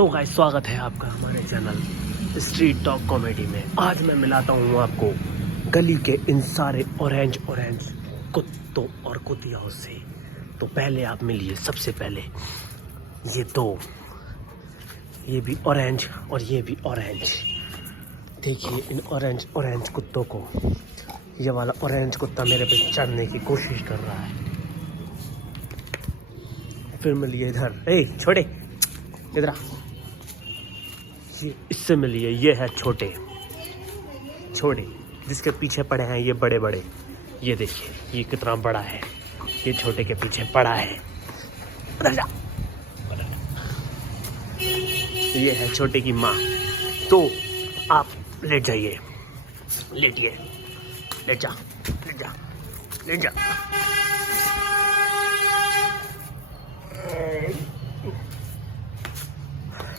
तो गाइस स्वागत है आपका हमारे चैनल स्ट्रीट टॉक कॉमेडी में। आज मैं मिलाता हूँ आपको गली के इन सारे ऑरेंज कुत्तों और कुतियाओं से। तो पहले आप मिलिए, सबसे पहले ये दो, ये भी ऑरेंज और ये भी ऑरेंज। देखिए इन ऑरेंज कुत्तों को। ये वाला ऑरेंज कुत्ता मेरे पे चढ़ने की कोशिश कर रहा है। फिर मिलिए इधर, ए छोटे इधर आ। ये इससे मिलिए, ये है छोटे जिसके पीछे पड़े हैं ये बड़े। ये देखिए ये कितना बड़ा है, ये छोटे के पीछे पड़ा है। ये है छोटे की माँ। तो आप लेट जाइए, लेटिए, लेट जा।